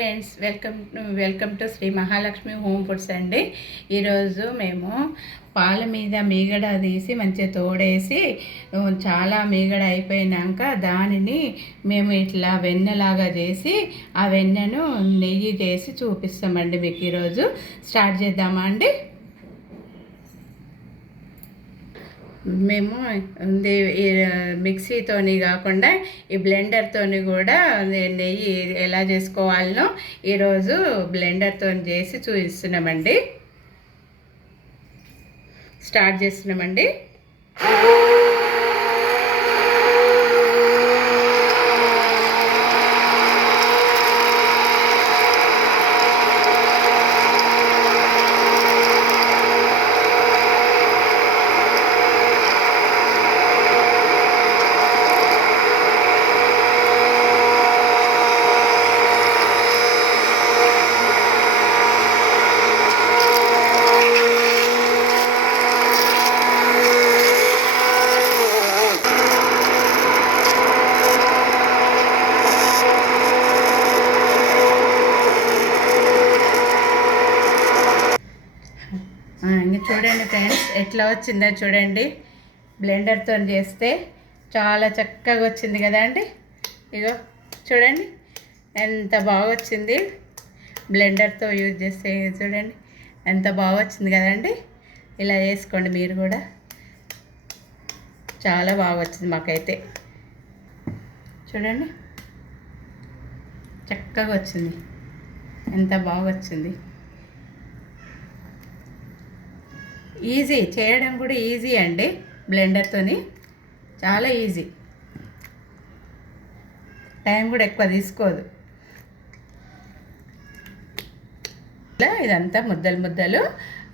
Friends welcome to Shri Mahalakshmi home foods అండి. ఈరోజు మేము పాల మీద మీగడ తీసి మంచిగా తోడేసి చాలా మీగడ అయిపోయినాక దానిని మేము ఇట్లా వెన్నలాగా చేసి ఆ వెన్నను నెయ్యి చేసి చూపిస్తామండి. మీకు ఈరోజు స్టార్ట్ చేద్దామా అండి? మేము మిక్సీతోని కాకుండా ఈ బ్లెండర్తోని కూడా నెయ్యి ఎలా చేసుకోవాలనో ఈరోజు బ్లెండర్తో చేసి చూపిస్తున్నామండి. స్టార్ట్ చేస్తున్నామండి. ఇంకా చూడండి ఫ్రెండ్స్, ఎట్లా వచ్చిందో చూడండి. బ్లెండర్తో చేస్తే చాలా చక్కగా వచ్చింది కదా అండి. ఇగో చూడండి ఎంత బాగా వచ్చింది. బ్లెండర్తో యూజ్ చేస్తే చూడండి ఎంత బాగా వచ్చింది కదండి. ఇలా చేసుకోండి మీరు కూడా. చాలా బాగా వచ్చింది మాకైతే. చూడండి చక్కగా వచ్చింది, ఎంత బాగా వచ్చింది. ఈజీ చేయడం కూడా ఈజీ అండి. బ్లెండర్తోని చాలా ఈజీ, టైం కూడా ఎక్కువ తీసుకోదు. ఇలా ఇదంతా ముద్దలు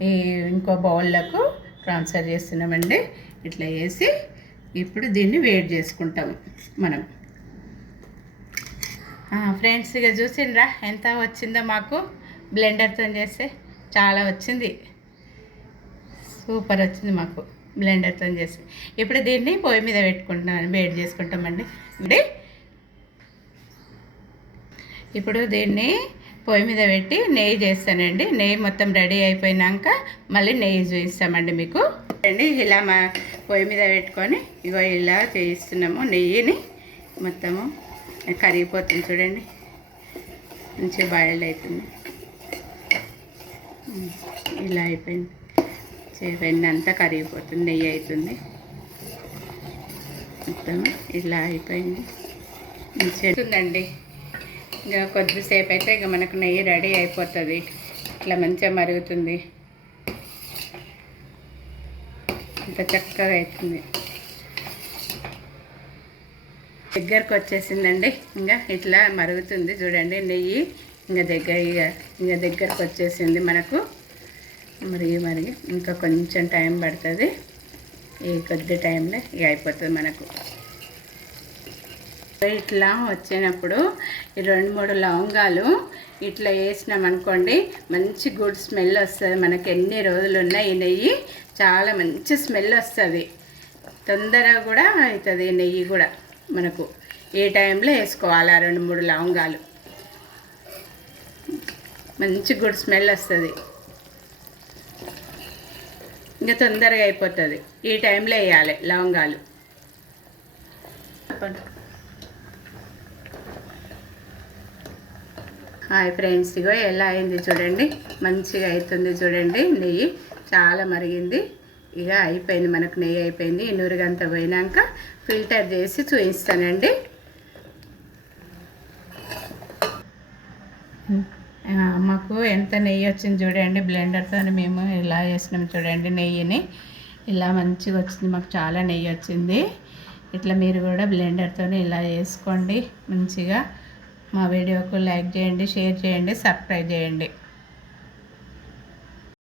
ఈ ఇంకో బౌల్లకు ట్రాన్స్ఫర్ చేస్తున్నామండి. ఇట్లా వేసి ఇప్పుడు దీన్ని వేడి చేసుకుంటాము మనం. ఫ్రెండ్స్ ఇక చూసిండ్రా ఎంత వచ్చిందో మాకు బ్లెండర్తో చేస్తే. చాలా వచ్చింది, సూపర్ వచ్చింది మాకు బ్లెండర్తో చేసి. ఇప్పుడు దీన్ని పొయ్యి మీద పెట్టుకుంటున్నాను, వేడి చేసుకుంటామండి. ఇప్పుడు దీన్ని పొయ్యి మీద పెట్టి నెయ్యి చేస్తానండి. నెయ్యి మొత్తం రెడీ అయిపోయినాక మళ్ళీ నెయ్యి చూపిస్తామండి మీకు అండి. ఇలా మా పొయ్యి మీద పెట్టుకొని ఇగో ఇలా చేయిస్తున్నాము. నెయ్యిని మొత్తము కరిగిపోతుంది చూడండి, మంచిగా బాయిల్డ్ అవుతుంది. ఇలా అయిపోయింది, వెన్న అంతా కరిగిపోతుంది, నెయ్యి అవుతుంది మొత్తం. ఇలా అయిపోయింది, మంచిగా ఇంకా కొద్దిసేపు అయితే ఇక మనకు నెయ్యి రెడీ అయిపోతుంది. ఇట్లా మంచిగా మరుగుతుంది, ఇంత చక్కగా అవుతుంది. దగ్గరకు వచ్చేసిందండి. ఇంకా ఇట్లా మరుగుతుంది చూడండి నెయ్యి. ఇంకా దగ్గరకు వచ్చేసింది మనకు. మరిగి ఇంకా కొంచెం టైం పడుతుంది. ఈ కొద్ది టైంలో ఇక అయిపోతుంది మనకు. ఇట్లా వచ్చినప్పుడు ఈ 2-3 లవంగాలు ఇట్లా వేసినాం అనుకోండి, మంచి గుడ్ స్మెల్ వస్తుంది మనకి. ఎన్ని రోజులు ఉన్నా ఈ నెయ్యి చాలా మంచి స్మెల్ వస్తుంది, తొందరగా కూడా అవుతుంది. ఈ నెయ్యి కూడా మనకు ఈ టైంలో వేసుకోవాలి. 2-3 లవంగాలు మంచి గుడ్ స్మెల్ వస్తుంది, ఇంకా తొందరగా అయిపోతుంది. ఈ టైంలో వేయాలి లవంగాలు. హాయ్ ఫ్రెండ్స్, ఇగో ఎలా అయింది చూడండి, మంచిగా అవుతుంది చూడండి. నెయ్యి చాలా మరిగింది, ఇక అయిపోయింది మనకు. నెయ్యి అయిపోయింది. ఈ నూరుగంత పోయినాక ఫిల్టర్ చేసి చూపిస్తానండి. మాకు ఎంత నెయ్యి వచ్చింది చూడండి. బ్లెండర్తో మేము ఇలా చేసినాం చూడండి. నెయ్యిని ఇలా మంచిగా వచ్చింది మాకు, చాలా నెయ్యి వచ్చింది. ఇట్లా మీరు కూడా బ్లెండర్తో ఇలా చేసుకోండి మంచిగా. మా వీడియోకు లైక్ చేయండి, షేర్ చేయండి, సబ్స్క్రైబ్ చేయండి.